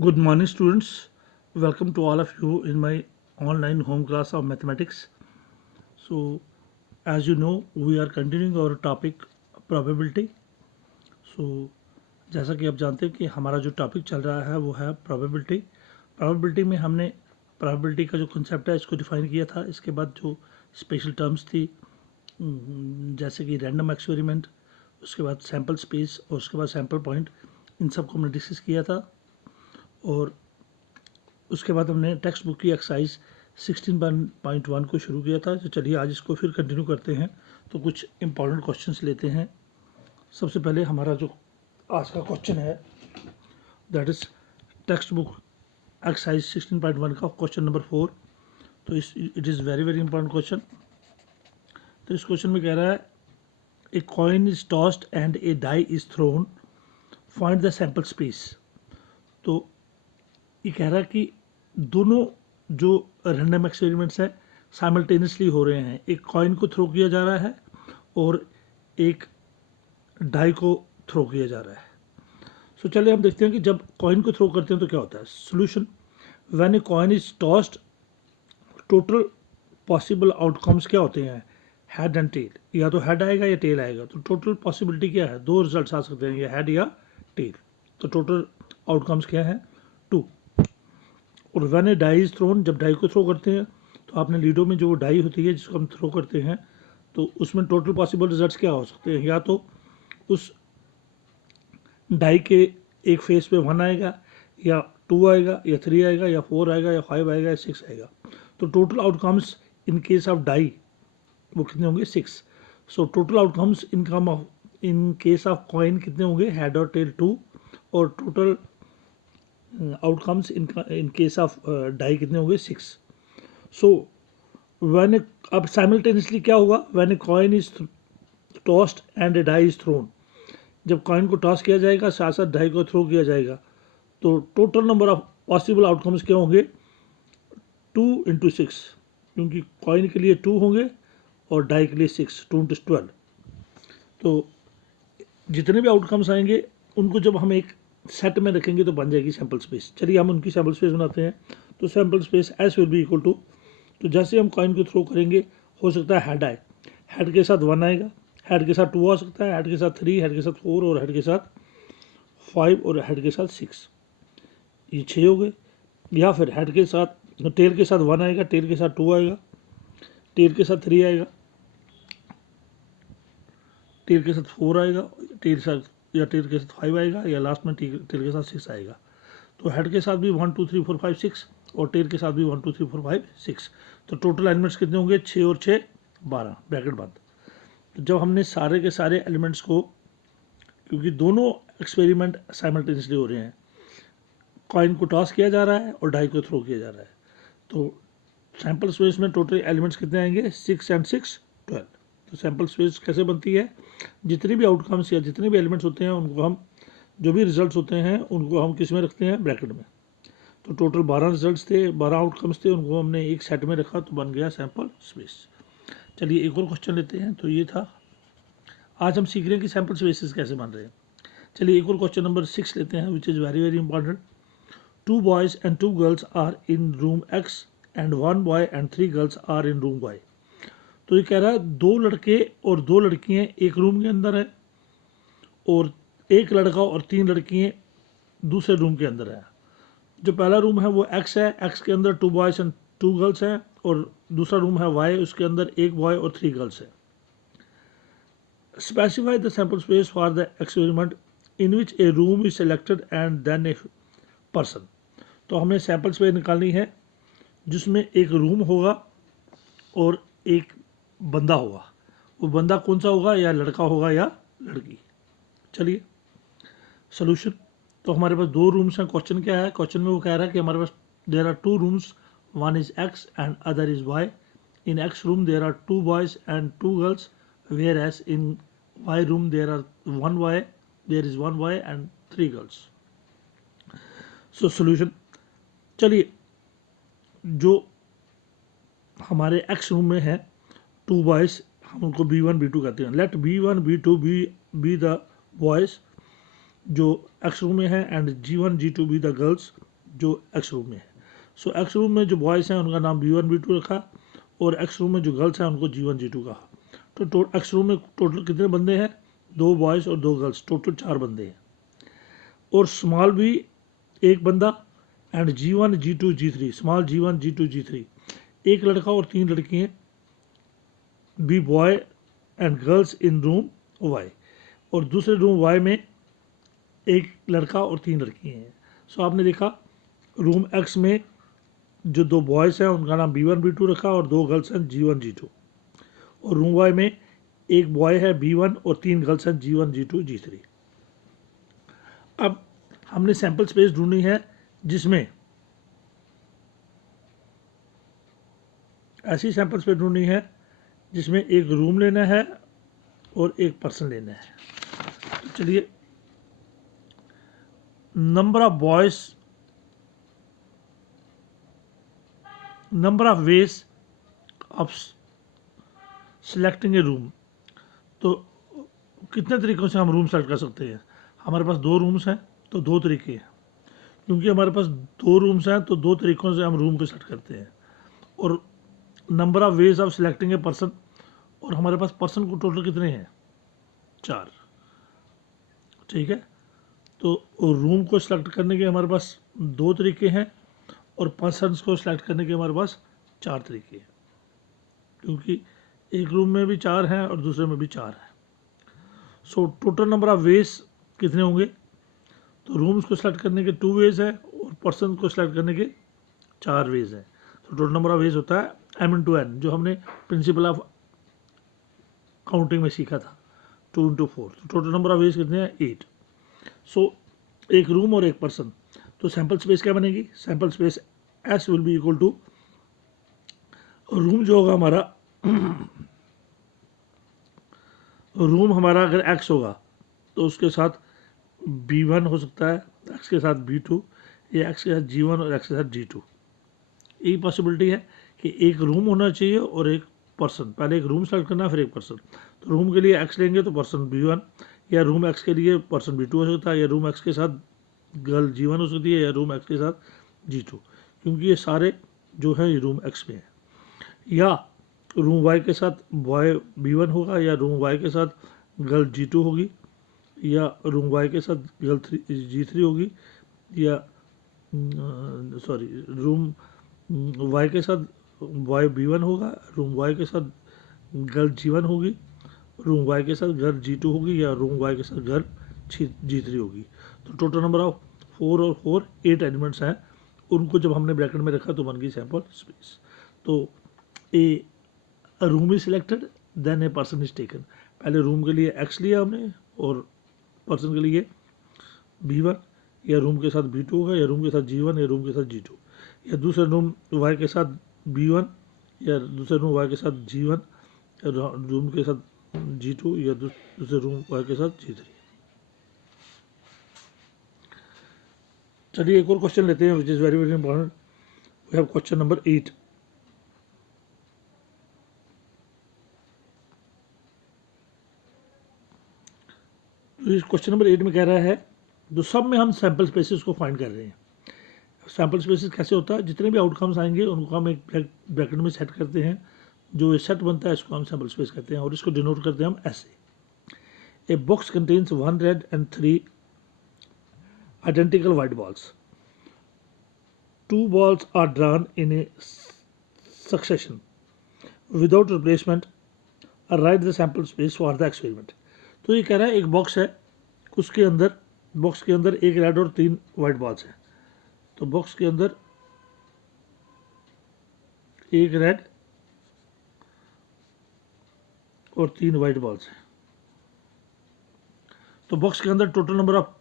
Good morning, students. Welcome to all of you in my online home class of mathematics. So, as you know, we are continuing our topic probability. So, जैसा कि आप जानते हैं कि हमारा जो topic चल रहा है वो है probability. probability में हमने probability का जो concept है इसको डिफाइन किया था. इसके बाद जो स्पेशल टर्म्स थी जैसे कि रैंडम एक्सपेरिमेंट, उसके बाद सैम्पल स्पेस और उसके बाद सैम्पल पॉइंट, इन सबको हमने डिस्कस किया था. और उसके बाद हमने टेक्स्ट बुक की एक्सरसाइज 16.1 को शुरू किया था. तो चलिए आज इसको फिर कंटिन्यू करते हैं. तो कुछ इंपॉर्टेंट क्वेश्चंस लेते हैं. सबसे पहले हमारा जो आज का क्वेश्चन है that is text book exercise 16.1 का क्वेश्चन नंबर 4. तो it is very very important question. तो इस क्वेश्चन में कह रहा है a coin is tossed and a die is thrown, find the sample space. तो ये कह रहा है कि दोनों जो रैंडम एक्सपेरिमेंट्स हैं साइमल्टेनियसली हो रहे हैं. एक कॉइन को थ्रो किया जा रहा है और एक डाई को थ्रो किया जा रहा है. सो चलिए हम देखते हैं कि जब कॉइन को थ्रो करते हैं तो क्या होता है. Solution: when a coin is tossed, total possible outcomes क्या होते हैं? Head and tail. या तो हेड आएगा या टेल आएगा. तो टोटल पॉसिबिलिटी क्या है? दो रिजल्ट आ सकते हैं, या हेड या टेल. तो टोटल आउटकम्स क्या है? 2. और when a die is thrown, जब डाई को थ्रो करते हैं तो आपने लीडो में जो डाई होती है जिसको हम थ्रो करते हैं तो उसमें टोटल पॉसिबल रिजल्ट्स क्या हो सकते हैं? या तो उस डाई के एक फेस पे 1 आएगा, या 2 आएगा, या 3 आएगा, या 4 आएगा, या 5 आएगा, या 6 आएगा. तो total outcomes in case of die वो कितने होंगे? 6. So total outcomes in case of coin कितने होंगे? हेड और टेल 2. और total outcomes in case of die कितने होंगे? 6. सो व्हेन अब साइमल्टेनियसली क्या होगा? When a coin is tossed and a die is thrown, जब कॉइन को टॉस किया जाएगा साथ साथ डाई को थ्रो किया जाएगा तो total number of possible outcomes क्या होंगे? 2 इंटू 6, क्योंकि कॉइन के लिए 2 होंगे और डाई के लिए 6. 2 इंटू 12. तो जितने भी आउटकम्स आएंगे उनको जब हम एक सेट में रखेंगे तो बन जाएगी सैम्पल स्पेस. चलिए हम उनकी सैम्पल स्पेस बनाते हैं. तो sample space S will be equal to, तो जैसे हम कॉइन को थ्रो करेंगे हो सकता है हेड आए, हेड के साथ 1 आएगा, हेड के साथ 2 आ सकता है, हेड के साथ 3, हेड के साथ 4 और हेड के साथ 5 और हेड के साथ 6. ये 6 हो गए. या फिर हेड के साथ टेल के साथ 1 आएगा, टेल के साथ 2 आएगा, टेल के साथ 3 आएगा, टेल के साथ 4 आएगा, टेल के साथ या टेल के साथ 5 आएगा, या लास्ट में टेल के साथ 6 आएगा. तो हेड के साथ भी 1 2 3 4 5 6 और टेल के साथ भी 1 2 3 4 5 6. तो टोटल एलिमेंट्स कितने होंगे? 6 और 6 12, ब्रैकेट बंद. तो जब हमने सारे के सारे एलिमेंट्स को, क्योंकि दोनों एक्सपेरिमेंट साइमल्टेनियसली हो रहे हैं, कॉइन को टॉस किया जा रहा है और डाई को थ्रो किया जा रहा है, तो सैम्पल स्पेस में टोटल एलिमेंट्स कितने आएंगे? 6 एंड 6 12. तो सैम्पल स्पेस कैसे बनती है? जितने भी आउटकम्स या जितने भी एलिमेंट्स होते हैं उनको हम, जो भी रिजल्ट्स होते हैं उनको हम किस में रखते हैं? ब्रैकेट में. तो टोटल 12 रिजल्ट्स थे, 12 आउटकम्स थे, उनको हमने एक सेट में रखा तो बन गया सैम्पल स्पेस. चलिए एक और क्वेश्चन लेते हैं. तो ये था, आज हम सीख रहे हैं कि सैम्पल स्पेसेस कैसे बन रहे हैं. चलिए एक और क्वेश्चन नंबर 6 लेते हैं, which is very very important. 2 boys and 2 girls are in room X and 1 boy and 3 girls are in room Y. तो ये कह रहा है 2 लड़के और 2 लड़कियाँ एक रूम के अंदर है और 1 लड़का और 3 लड़कियाँ दूसरे रूम के अंदर है. जो पहला रूम है वो एक्स है, एक्स के अंदर 2 बॉयज़ एंड 2 गर्ल्स हैं, और दूसरा रूम है वाई, उसके अंदर 1 बॉय और 3 गर्ल्स है. Specify the sample space for the experiment in which a room is selected and then a person. तो हमें सैम्पल स्पेस निकालनी है जिसमें एक रूम होगा और एक बंदा होगा. वो बंदा कौन सा होगा? या लड़का होगा या लड़की. चलिए सोल्यूशन. तो हमारे पास 2 रूम्स हैं. क्वेश्चन क्या है? क्वेश्चन में वो कह रहा है कि हमारे पास there are 2 rooms, one is X and other is Y. In X room there are 2 boys and 2 girls, whereas in Y room there are 1 boy, there is 1 boy and 3 girls. So solution. चलिए जो हमारे x room में है 2 boys, हम उनको B1 B2 कहते हैं. Let B1 B2 be the boys जो एक्स रूम में है and G1 G2 be the girls जो एक्स रूम में है। सो एक्स रूम में जो बॉयज़ हैं उनका नाम B1 B2 रखा, और एक्स रूम में जो गर्ल्स हैं उनको G1 G2 कहा। तो एक्स रूम में टोटल कितने बंदे हैं? 2 बॉयज़ और 2 गर्ल्स, टोटल 4 बंदे हैं। और स्मॉल भी एक बंदा, and G1 G2 G3, small G1 G2 G3, एक लड़का और 3 लड़कियाँ, B boy and girls in room Y, और दूसरे रूम Y में एक लड़का और 3 लड़कियाँ हैं। सो आपने देखा रूम X में जो 2 बॉयज़ हैं उनका नाम B1 B2 रखा और 2 गर्ल्स हैं G1 G2, और रूम Y में एक बॉय है B1 और 3 गर्ल्स हैं G1 G2 G3। अब हमने सैंपल स्पेस ढूंढनी है जिसमें ऐसी सैंपल स्पेस ढूंढनी है जिसमें एक रूम लेना है और एक पर्सन लेना है। तो चलिए, number of boys, number of ways of selecting A room, तो कितने तरीक़ों से हम रूम सेलेक्ट कर सकते हैं? हमारे पास 2 रूम्स हैं तो 2 तरीके हैं, क्योंकि हमारे पास 2 रूम्स हैं तो 2 तरीक़ों से हम रूम को सेलेक्ट करते हैं। और number of ways of selecting a person, और हमारे पास पर्सन को टोटल कितने हैं? 4। ठीक है, तो रूम को सिलेक्ट करने के हमारे पास 2 तरीके हैं और पर्सन्स को सिलेक्ट करने के हमारे पास 4 तरीके हैं, क्योंकि एक रूम में भी 4 हैं और दूसरे में भी 4 हैं। So total number of ways कितने होंगे? तो रूम्स को सिलेक्ट करने के 2 वेज हैं और पर्सन को सिलेक्ट करने के 4 वेज हैं। तो टोटल नंबर ऑफ वेज होता है M×N, जो हमने प्रिंसिपल ऑफ काउंटिंग में सीखा था, 2 × 4। तो टोटल नंबर ऑफ वेज कितने हैं? 8। सो एक रूम और एक पर्सन, तो सैंपल स्पेस क्या बनेगी? Sample space S will be equal to, room जो होगा हमारा रूम हमारा अगर X होगा तो उसके साथ B1 हो सकता है, X के साथ B2, या X के साथ G1 और X के साथ G2। यही पॉसिबिलिटी है कि एक रूम होना चाहिए और एक पर्सन। पहले एक रूम सेलेक्ट करना फिर एक पर्सन। तो रूम के लिए X लेंगे तो पर्सन B1, या रूम X के लिए पर्सन B2 हो सकता है, या रूम X के साथ गर्ल G1 हो सकती है, या रूम X के साथ G2, क्योंकि ये सारे जो हैं ये रूम X में है। या रूम Y के साथ बॉय B1 होगा, या रूम Y के साथ गर्ल G2 होगी, या रूम Y के साथ गर्ल G3 होगी, या रूम Y के साथ बॉय B1 होगा, रूम Y के साथ गर्ल G1 होगी, रूम Y के साथ गर्ल G2 होगी, या रूम Y के साथ गर्ल G3 होगी। तो टोटल नंबर ऑफ 4 और 4 8 एलिमेंट्स हैं। उनको जब हमने ब्रैकेट में रखा तो बन गई सैंपल स्पेस। तो a room is selected, then a person is taken. पहले रूम के लिए X लिया हमने और पर्सन के लिए B1, या रूम के साथ B2 होगा, या रूम के साथ G1, या रूम के साथ G2, या दूसरे रूम Y के साथ B1, या दूसरे रूम Y के साथ G1, या रूम के साथ G2, या दूसरे रूम Y के साथ G3। चलिए एक और क्वेश्चन लेते हैं, which is very very important. We have question number 8। तो इस क्वेश्चन नंबर 8 में कह रहा है, तो सब में हम सैंपल स्पेसिस को फाइंड कर रहे हैं। सैंपल स्पेसिस कैसे होता है? जितने भी आउटकम्स आएंगे उनको हम एक ब्रैकेट में सेट करते हैं, जो सेट बनता है इसको हम सैंपल स्पेस कहते हैं, और इसको डिनोट करते हैं हम ऐसे। A box contains 1 red and 3 identical white balls. 2 balls are drawn in a succession without replacement. Write the sample space for the experiment. तो ये कह रहा है एक बॉक्स है, उसके अंदर बॉक्स के अंदर एक रेड और 3 वाइट बॉल्स हैं। तो बॉक्स के अंदर एक रेड और 3 वाइट बॉल्स हैं। तो बॉक्स के अंदर टोटल नंबर ऑफ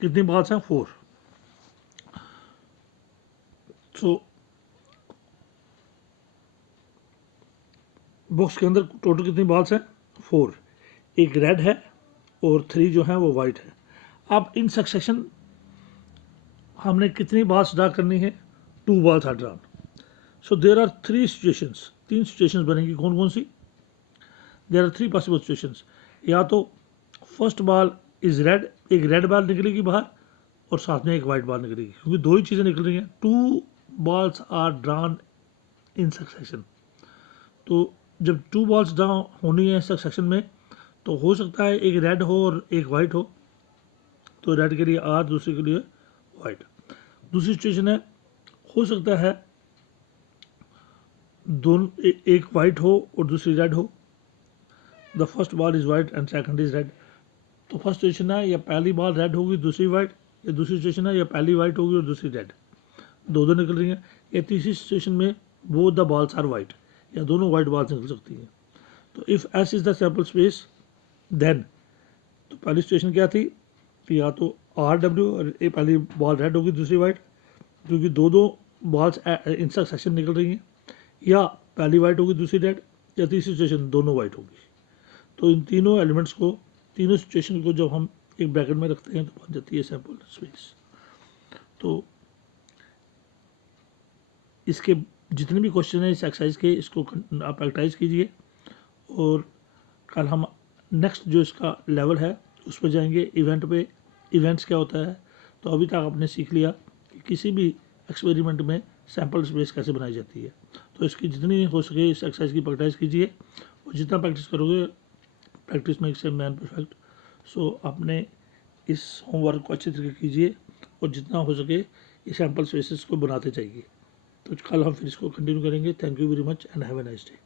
कितनी बॉल्स हैं? 4। सो बॉक्स के अंदर टोटल कितनी बॉल्स हैं? 4। एक रेड है और 3 जो हैं वो वाइट है। अब इन सक्सेशन हमने कितनी बॉल्स ड्रा करनी है? 2 balls are drawn. So there are 3 situations, 3 situations बनेंगी। कौन कौन सी? There are 3 possible situations. या तो फर्स्ट बॉल इज रेड, एक रेड बॉल निकलेगी बाहर और साथ में एक वाइट बॉल निकलेगी, क्योंकि दो ही चीज़ें निकल रही हैं। 2 balls are drawn in succession. तो जब 2 balls ड्रा होनी है सक्सेशन में, तो हो सकता है एक रेड हो और एक वाइट हो, तो रेड के लिए आर, दूसरे के लिए वाइट। दूसरी सिचुएशन है, हो सकता है दोनों एक वाइट हो और दूसरी रेड हो। The first ball is white and second is red. तो फर्स्ट सिचुएशन है, या पहली बॉल रेड होगी दूसरी वाइट, या दूसरी सिचुएशन है या पहली वाइट होगी और दूसरी रेड, दो निकल रही हैं। या तीसरी सिचुएशन में both the balls are white, या दोनों वाइट बॉल्स निकल सकती हैं। तो if S is the sample space then, तो पहली सिचुएशन क्या थी कि या तो आर डब्ल्यू और एक पहली बॉल रेड होगी दूसरी वाइट, क्योंकि दो बॉल्स इन सक्सेशन निकल रही हैं, या पहली वाइट होगी दूसरी रेड, या तीसरी सिचुएशन दोनों वाइट होगी। तो इन तीनों एलिमेंट्स को, तीनों सिचुएशन को जब हम एक ब्रैकेट में रखते हैं तो बन जाती है सैम्पल स्पेस। तो इसके जितने भी क्वेश्चन हैं इस एक्सरसाइज के, इसको आप प्रैक्टिस कीजिए, और कल हम नेक्स्ट जो इसका लेवल है उस पर जाएंगे, इवेंट पे। इवेंट्स क्या होता है, तो अभी तक आपने सीख लिया कि किसी भी एक्सपेरिमेंट में सैम्पल स्पेस कैसे बनाई जाती है। तो इसकी जितनी हो सके इस एक्सरसाइज की प्रैक्टिस कीजिए, और जितना प्रैक्टिस करोगे, practice makes a man perfect. So आपने इस होमवर्क को अच्छे तरीके कीजिए, और जितना हो सके इस सैम्पल स्पेसेस को बनाते जाइए। तो कल हम फिर इसको कंटिन्यू करेंगे। Thank you very much and have a nice day.